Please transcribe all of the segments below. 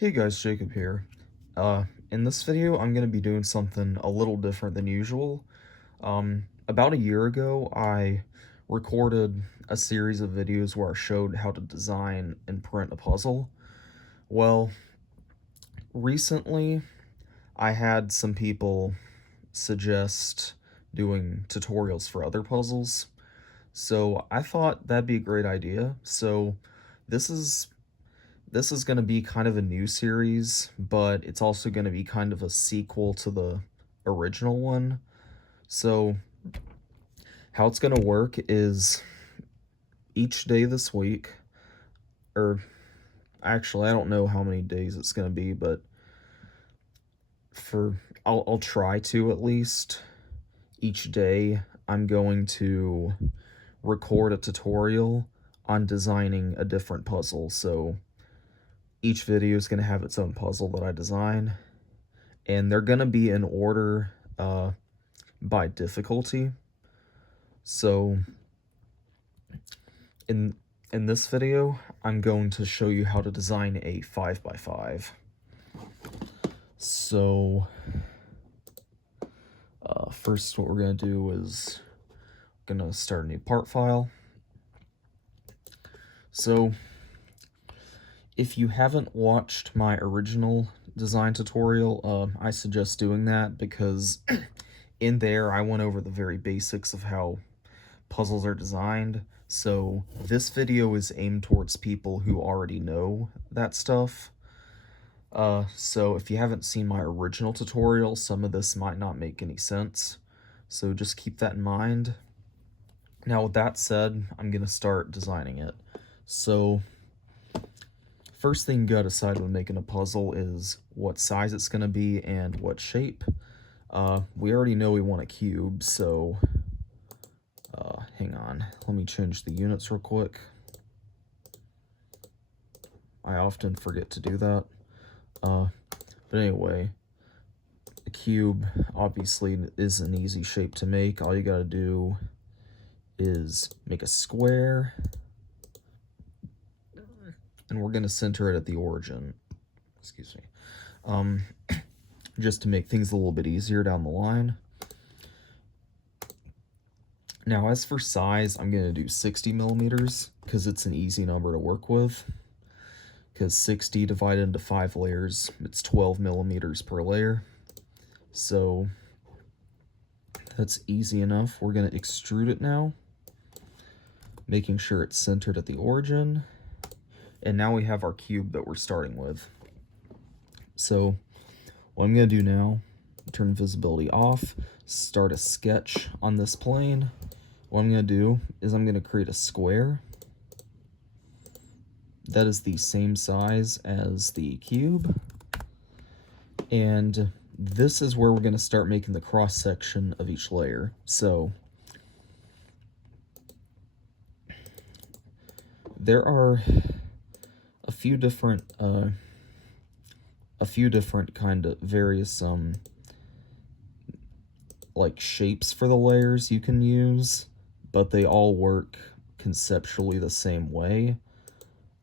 Hey guys, Jacob here. In this video, I'm going to be doing something a little different than usual. About a year ago, I recorded a series of videos where I showed how to design and print a puzzle. Well, recently, I had some people suggest doing tutorials for other puzzles, so I thought that'd be a great idea. So this is This is going to be kind of a new series, but it's also going to be kind of a sequel to the original one. So, how it's going to work is each day this week, or actually, I don't know how many days it's going to be, but I'll try to at least. Each day, I'm going to record a tutorial on designing a different puzzle. So, each video is going to have its own puzzle that I design, and they're going to be in order by difficulty. So in this video, I'm going to show you how to design a 5x5. So first, what we're going to do is going to start a new part file. So if you haven't watched my original design tutorial, I suggest doing that because in there I went over the very basics of how puzzles are designed. So this video is aimed towards people who already know that stuff. So if you haven't seen my original tutorial, some of this might not make any sense. So just keep that in mind. Now with that said, I'm going to start designing it. So first thing you gotta decide when making a puzzle is what size it's gonna be and what shape. We already know we want a cube, so hang on. Let me change the units real quick. I often forget to do that. But anyway, a cube obviously is an easy shape to make. All you gotta do is make a square, and we're going to center it at the origin. Excuse me. Just to make things a little bit easier down the line. Now, as for size, I'm going to do 60 millimeters because it's an easy number to work with. Because 60 divided into 5 layers, it's 12 millimeters per layer. So that's easy enough. We're going to extrude it now, making sure it's centered at the origin. And now we have our cube that we're starting with. So what I'm going to do now, turn visibility off, start a sketch on this plane. What I'm going to do is I'm going to create a square that is the same size as the cube. And this is where we're going to start making the cross section of each layer. So there are a few different kind of various like shapes for the layers you can use, but they all work conceptually the same way.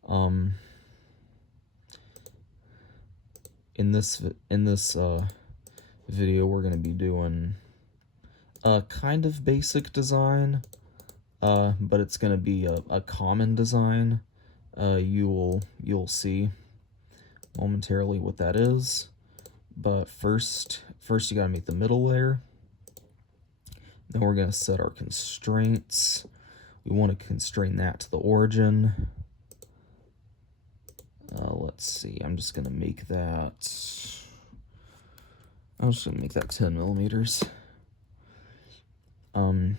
In this video, we're going to be doing a kind of basic design, but it's going to be a common design. You'll see momentarily what that is, but first you gotta make the middle layer. Then we're gonna set our constraints. We want to constrain that to the origin. Let's see, I'm just gonna make that 10 millimeters. We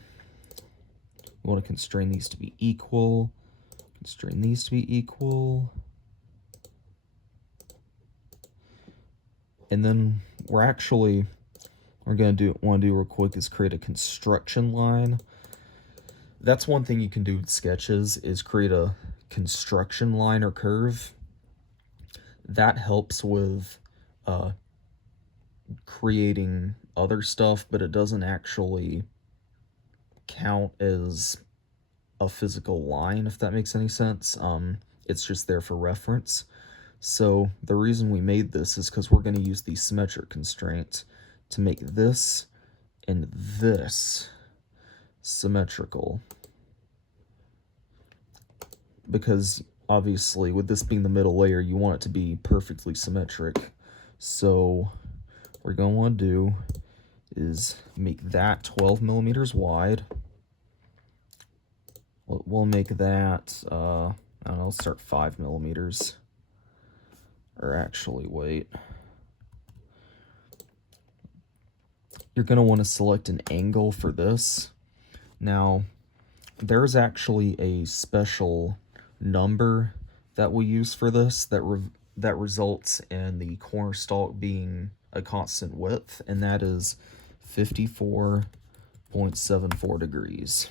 want to constrain these to be equal. Constrain these to be equal. And then we're gonna want to do real quick is create a construction line. That's one thing you can do with sketches, is create a construction line or curve. That helps with creating other stuff, but it doesn't actually count as a physical line, if that makes any sense. It's just there for reference. So the reason we made this is because we're going to use the symmetric constraint to make this and this symmetrical. Because obviously with this being the middle layer, you want it to be perfectly symmetric. So what we're going to want to do is make that 12 millimeters wide. We'll make that, I don't know, let's start 5 millimeters. Or actually, wait. You're going to want to select an angle for this. Now, there's actually a special number that we use for this that results in the corner stalk being a constant width, and that is 54.74 degrees.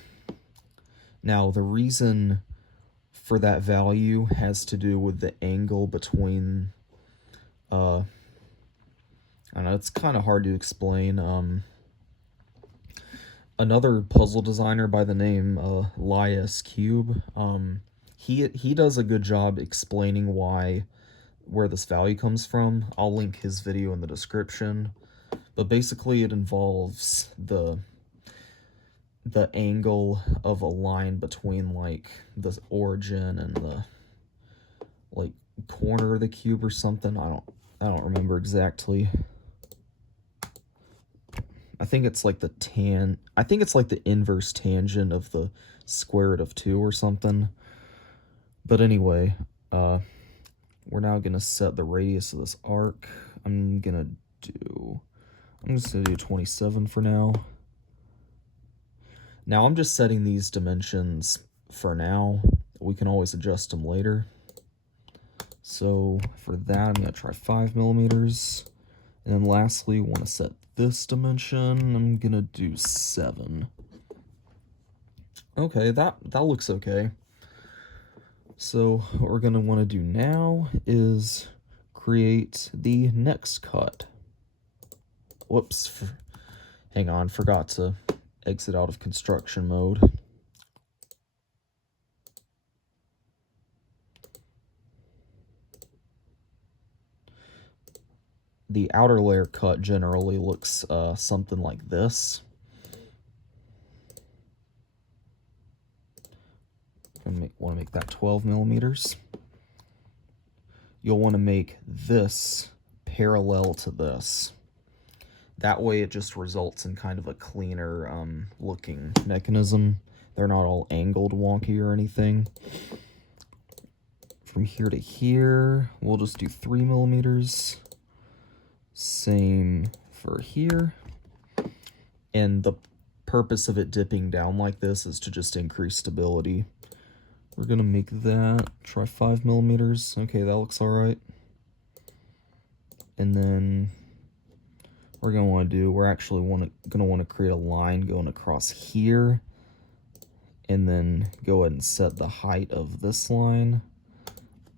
Now, the reason for that value has to do with the angle between, I don't know, it's kind of hard to explain. Another puzzle designer by the name Lai S Cube, he does a good job explaining where this value comes from. I'll link his video in the description. But basically it involves the angle of a line between like the origin and the like corner of the cube or something. I don't remember exactly. I think it's like the inverse tangent of the square root of 2 or something. But anyway, we're now gonna set the radius of this arc. I'm just gonna do 27 for now. Now I'm just setting these dimensions for now. We can always adjust them later. So for that, I'm gonna try 5 millimeters. And then lastly, want to set this dimension. I'm gonna do 7. Okay, that looks okay. So what we're gonna want to do now is create the next cut. Whoops, hang on, forgot to exit out of construction mode. The outer layer cut generally looks something like this. Want to make that 12 millimeters. You'll want to make this parallel to this. That way it just results in kind of a cleaner looking mechanism. They're not all angled wonky or anything. From here to here, we'll just do 3 millimeters. Same for here. And the purpose of it dipping down like this is to just increase stability. We're gonna make that, try 5 millimeters. Okay, that looks all right. And then we're actually gonna want to create a line going across here, and then go ahead and set the height of this line.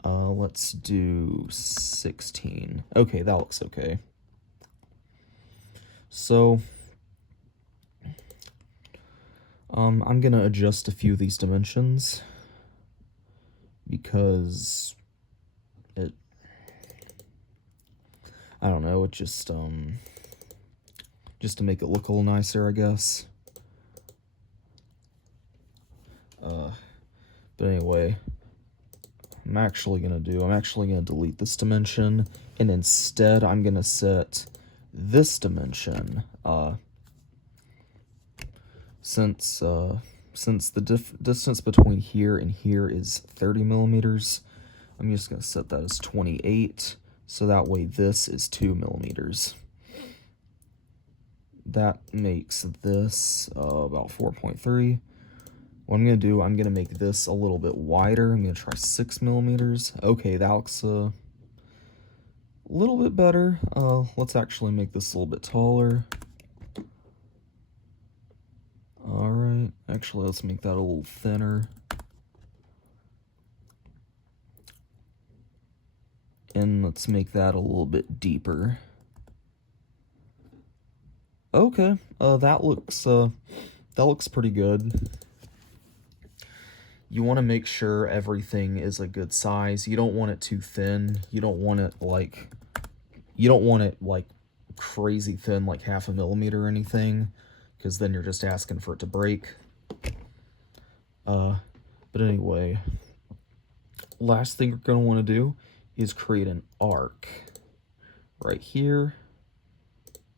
Let's do 16. Okay, that looks okay. So I'm gonna adjust a few of these dimensions because I don't know, it just to make it look a little nicer, I guess. But anyway, I'm actually gonna delete this dimension, and instead I'm gonna set this dimension. Since the distance between here and here is 30 millimeters, I'm just gonna set that as 28. So that way this is 2 millimeters. That makes this about 4.3. What I'm going to do, I'm going to make this a little bit wider. I'm going to try 6 millimeters. Okay, that looks a little bit better. Let's actually make this a little bit taller. Alright, actually let's make that a little thinner. And let's make that a little bit deeper. Okay, that looks pretty good. you want to make sure everything is a good size. You don't want it too thin. You don't want it like crazy thin, like 1/2 millimeter or anything, because then you're just asking for it to break. But anyway, last thing we're going to want to do is create an arc right here,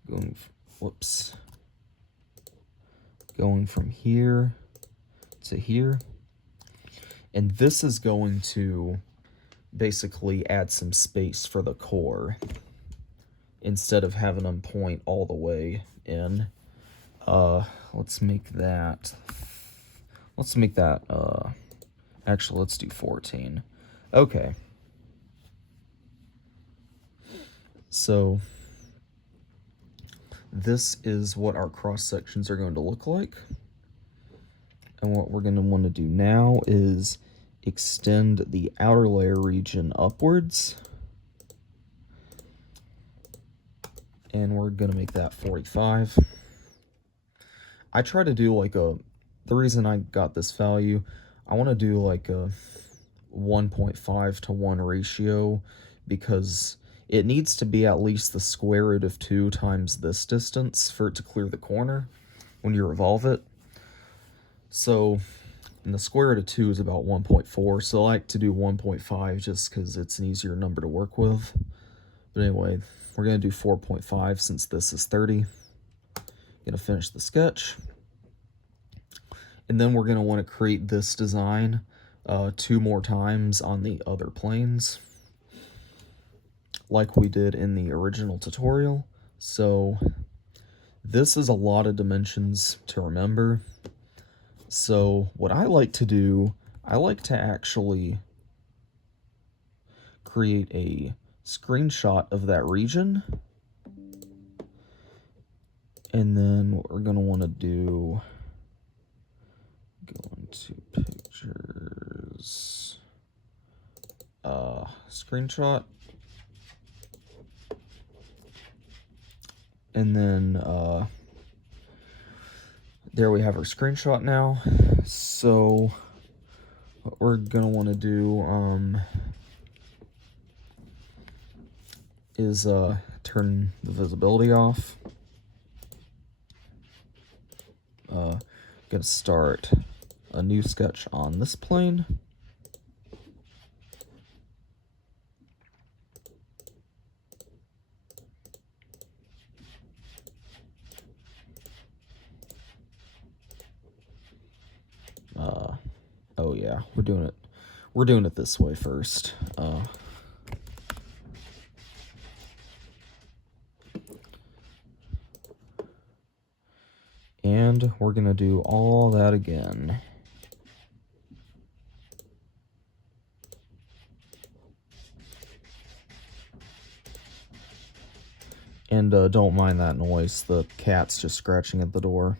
going from here to here. And this is going to basically add some space for the core instead of having them point all the way in. Let's make that actually, let's do 14. Okay. So this is what our cross sections are going to look like. And what we're going to want to do now is extend the outer layer region upwards. And we're going to make that 45. I try to do like the reason I got this value, I want to do like a 1.5 to 1 ratio, because it needs to be at least the square root of 2 times this distance for it to clear the corner when you revolve it. So, and the square root of 2 is about 1.4, so I like to do 1.5 just because it's an easier number to work with. But anyway, we're going to do 4.5 since this is 30. Going to finish the sketch. And then we're going to want to create this design 2 more times on the other planes, like we did in the original tutorial. So this is a lot of dimensions to remember. So what I like to do, I like to actually create a screenshot of that region. And then what we're going to want to do, go into pictures, screenshot. And then there we have our screenshot now. So what we're going to want to do is turn the visibility off. Gonna start a new sketch on this plane. Oh yeah, we're doing it this way first. And we're gonna do all that again. And don't mind that noise, the cat's just scratching at the door.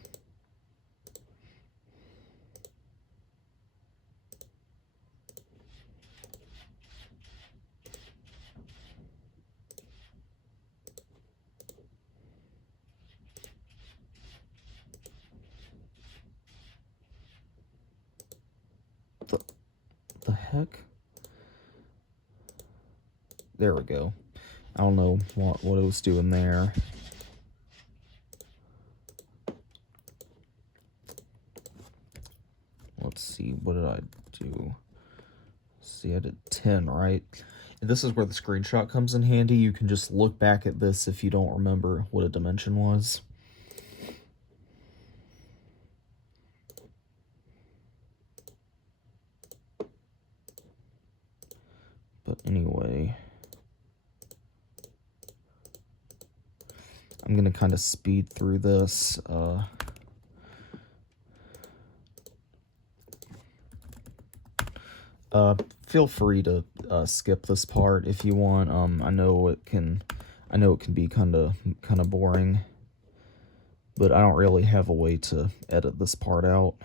The heck? There we go. I don't know what it was doing there. Let's see, what did I do? See, I did 10, right? And this is where the screenshot comes in handy. You can just look back at this if you don't remember what a dimension was. But anyway, I'm going to kind of speed through this. Feel free to skip this part if you want. I know it can be kind of boring, but I don't really have a way to edit this part out.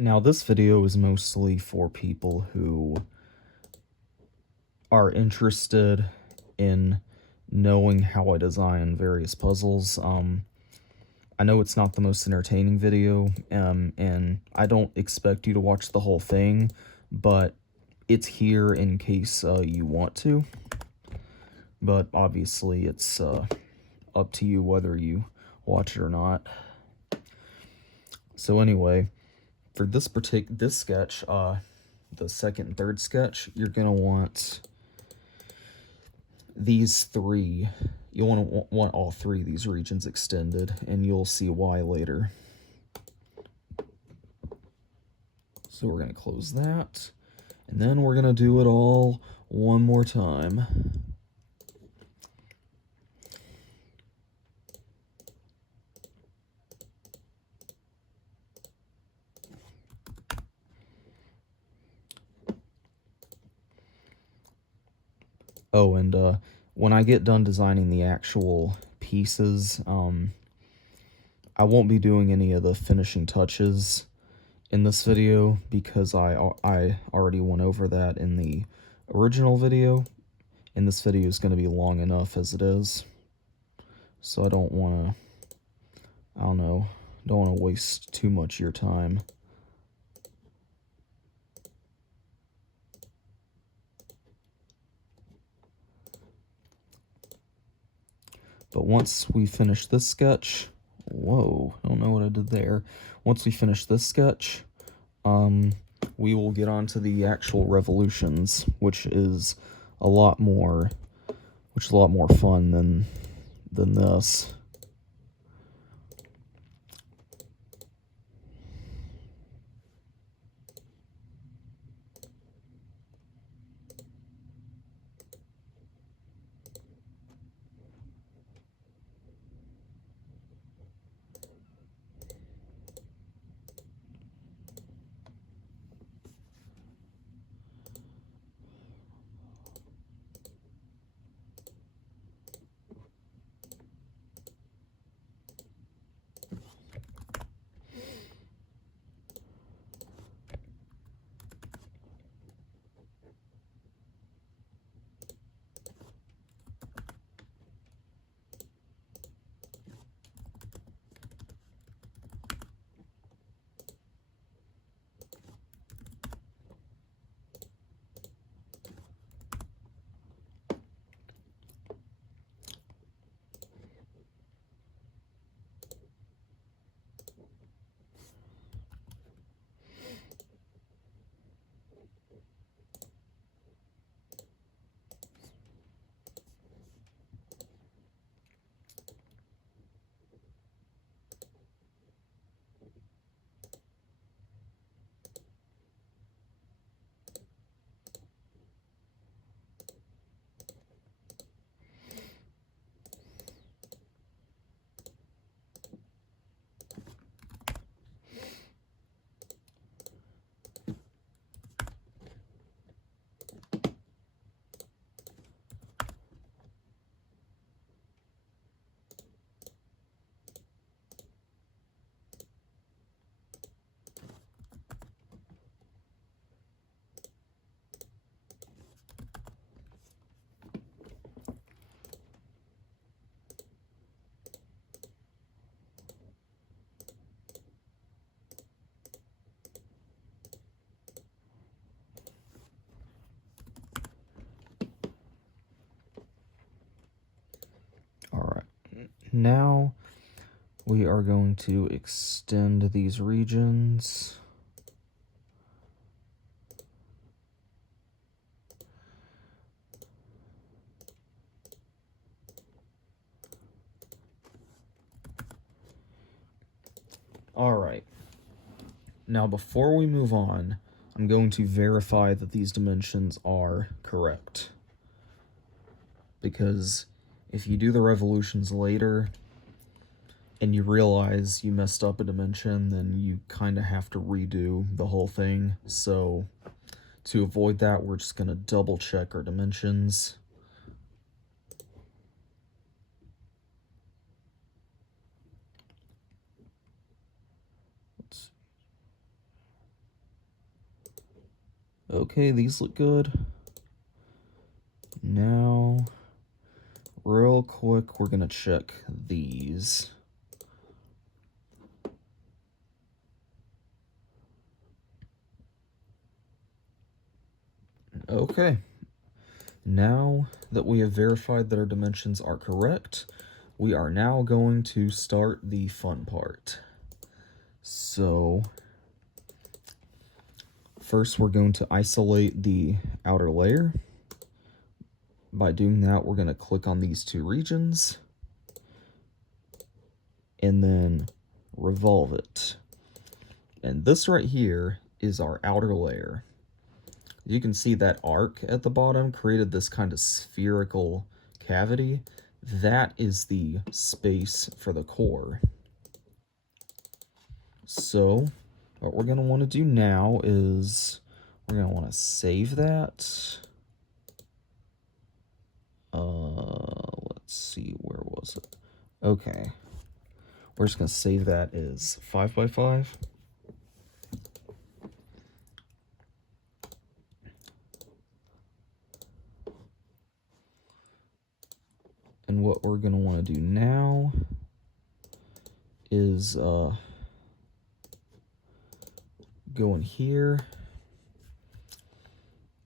Now this video is mostly for people who are interested in knowing how I design various puzzles. I know it's not the most entertaining video, and I don't expect you to watch the whole thing, but it's here in case you want to. But obviously it's up to you whether you watch it or not. So anyway, for this sketch, the second and third sketch, you're gonna want these three. You'll want all three of these regions extended, and you'll see why later. So we're gonna close that, and then we're gonna do it all one more time. Oh, and when I get done designing the actual pieces, I won't be doing any of the finishing touches in this video because I already went over that in the original video, and this video is going to be long enough as it is. So I don't want to waste too much of your time. But once we finish this sketch, whoa, I don't know what I did there. Once we finish this sketch, we will get on to the actual revolutions, which is a lot more fun than this. Now we are going to extend these regions. Alright. Now before we move on, I'm going to verify that these dimensions are correct. Because if you do the revolutions later and you realize you messed up a dimension, then you kind of have to redo the whole thing. So to avoid that, we're just going to double check our dimensions. Okay, these look good. Now, real quick, we're gonna check these. Okay, now that we have verified that our dimensions are correct, we are now going to start the fun part. So, first we're going to isolate the outer layer. By doing that, we're going to click on these two regions and then revolve it. And this right here is our outer layer. You can see that arc at the bottom created this kind of spherical cavity. That is the space for the core. So what we're going to want to do now is we're going to want to save that. Let's see, where was it? Okay. We're just going to save that as 5x5. And what we're going to want to do now is go in here.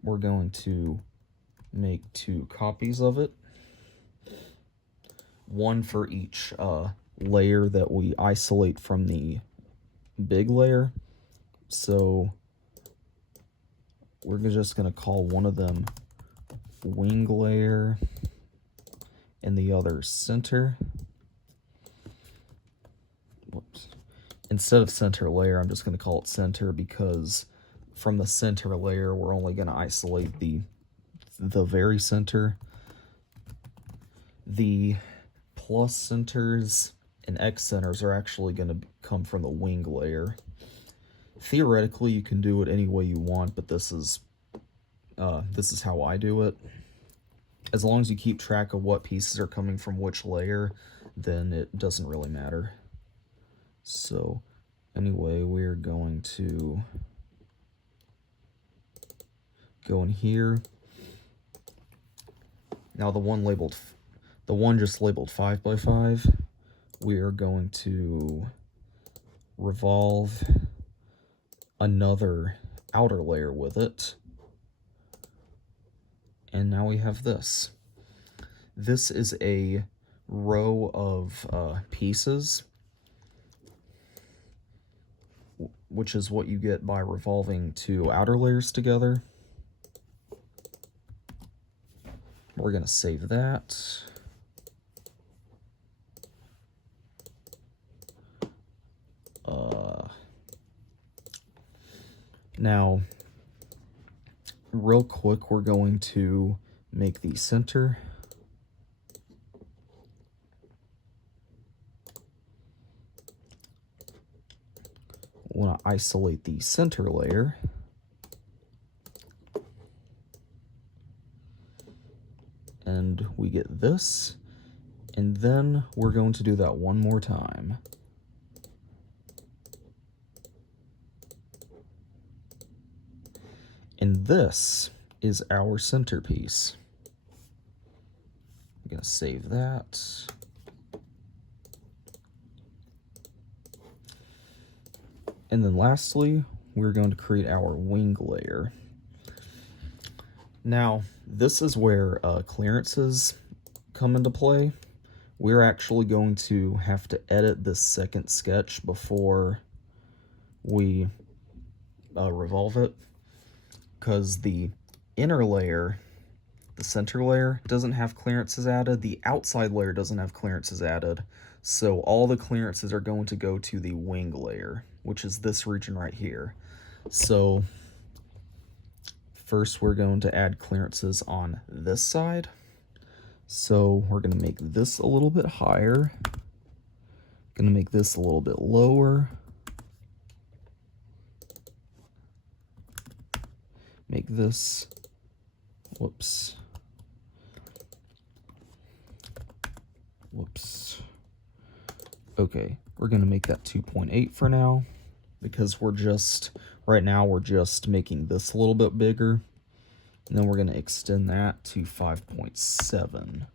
We're going to make 2 copies of it. One for each layer that we isolate from the big layer. So we're just going to call one of them wing layer and the other center. Whoops. Instead of center layer, I'm just going to call it center because from the center layer, we're only going to isolate the very center. The plus centers and X centers are actually going to come from the wing layer. Theoretically, you can do it any way you want, but this is how I do it. As long as you keep track of what pieces are coming from which layer, then it doesn't really matter. So anyway, we're going to go in here. Now the one just labeled 5x5, we are going to revolve another outer layer with it. And now we have this. This is a row of pieces, which is what you get by revolving 2 outer layers together. We're going to save that. Now, real quick, we're going to make the center. We want to isolate the center layer. And we get this. And then we're going to do that one more time. And this is our centerpiece. I'm going to save that. And then lastly, we're going to create our wing layer. Now, this is where clearances come into play. We're actually going to have to edit this second sketch before we revolve it, because the inner layer, the center layer, doesn't have clearances added. The outside layer doesn't have clearances added. So all the clearances are going to go to the wing layer, which is this region right here. So first we're going to add clearances on this side. So we're going to make this a little bit higher. Going to make this a little bit lower. Make this, whoops. Okay, we're going to make that 2.8 for now. because right now we're just making this a little bit bigger. And then we're going to extend that to 5.7.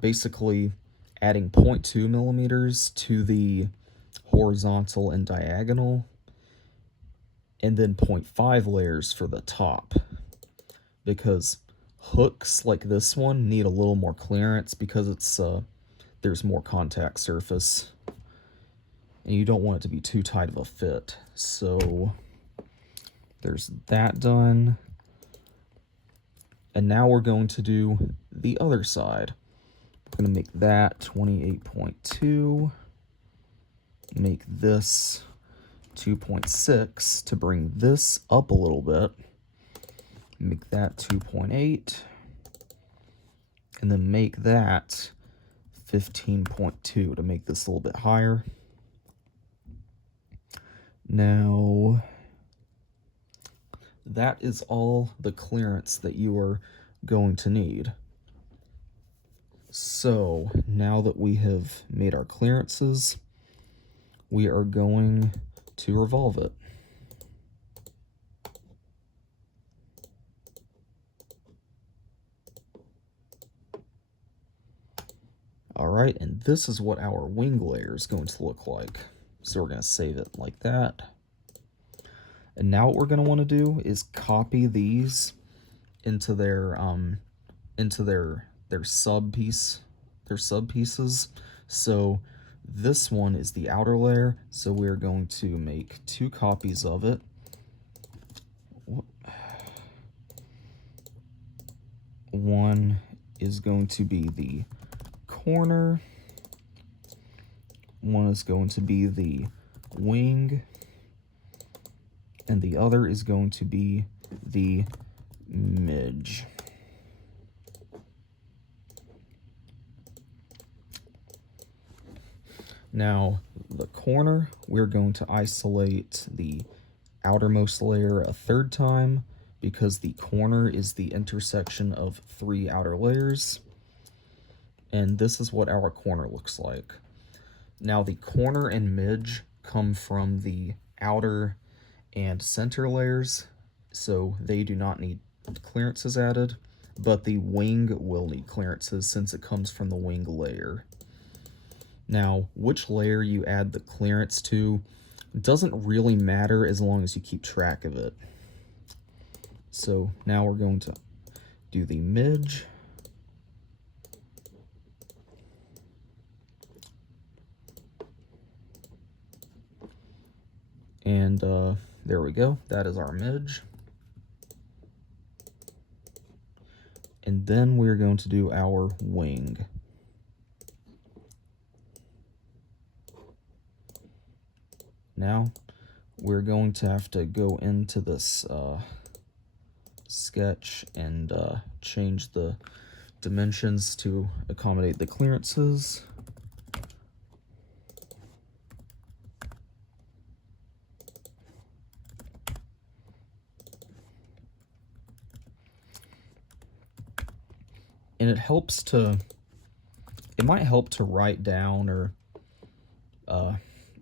Basically adding 0.2 millimeters to the horizontal and diagonal, and then 0.5 layers for the top, because hooks like this one need a little more clearance because it's there's more contact surface, and you don't want it to be too tight of a fit. So there's that done. And now we're going to do the other side. We're going to make that 28.2, make this 2.6 to bring this up a little bit, make that 2.8, and then make that 15.2 to make this a little bit higher. Now, that is all the clearance that you are going to need. So now that we have made our clearances, we are going to revolve it. All right, and this is what our wing layer is going to look like. So we're going to save it like that. And now what we're going to want to do is copy these into their sub pieces. So this one is the outer layer, so we're going to make 2 copies of it. One is going to be the corner, one is going to be the wing, and the other is going to be the midge. Now, the corner, we're going to isolate the outermost layer a 3rd time, because the corner is the intersection of 3 outer layers. And this is what our corner looks like. Now, the corner and midge come from the outer and center layers, so they do not need clearances added, but the wing will need clearances since it comes from the wing layer. Now, which layer you add the clearance to doesn't really matter as long as you keep track of it. So now we're going to do the midge. And there we go, that is our midge. And then we're going to do our wing. Now, we're going to have to go into this sketch and change the dimensions to accommodate the clearances. And it might help to write down or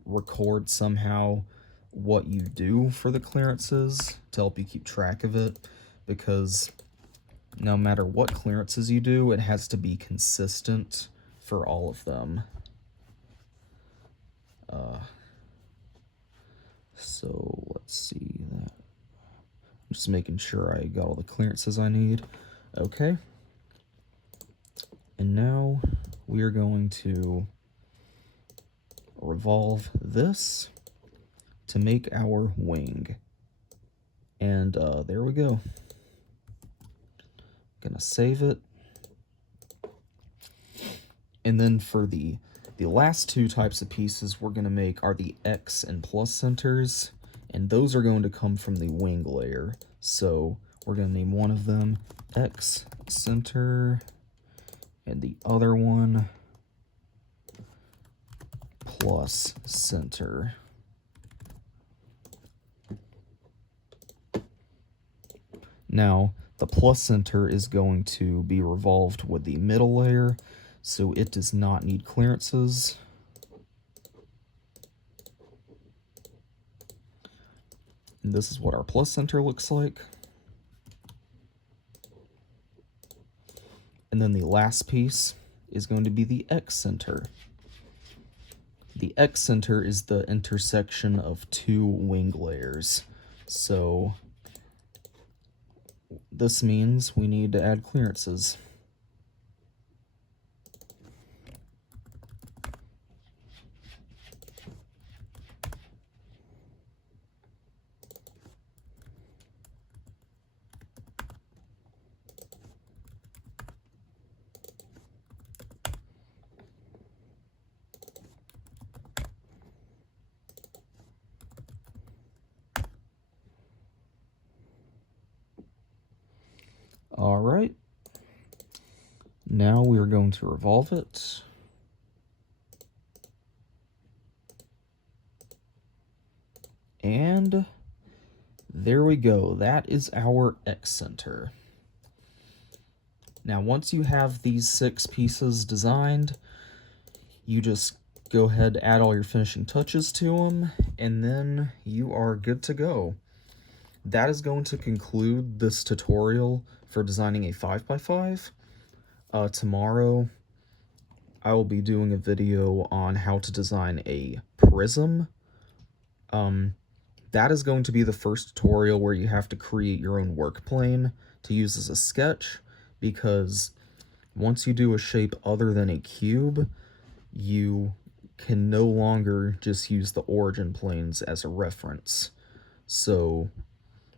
record somehow what you do for the clearances to help you keep track of it, because no matter what clearances you do, it has to be consistent for all of them. So let's see that. I'm just making sure I got all the clearances I need. Okay. And now we are going to revolve this to make our wing. And there we go. Gonna save it. And then for the last 2 types of pieces we're gonna make are the X and plus centers, and those are going to come from the wing layer. So we're gonna name one of them X center, and the other one plus center. Now, the plus center is going to be revolved with the middle layer, so it does not need clearances. And this is what our plus center looks like. And then the last piece is going to be the X center. The X center is the intersection of two wing layers. So this means we need to add clearances. All right, now we are going to revolve it. And there we go. That is our X center. Now, once you have these 6 pieces designed, you just go ahead, add all your finishing touches to them, and then you are good to go. That is going to conclude this tutorial for designing a 5x5. Tomorrow, I will be doing a video on how to design a prism. That is going to be the first tutorial where you have to create your own work plane to use as a sketch, because once you do a shape other than a cube, you can no longer just use the origin planes as a reference. So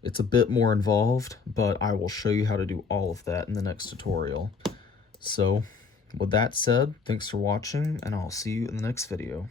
it's a bit more involved, but I will show you how to do all of that in the next tutorial. So with that said, thanks for watching, and I'll see you in the next video.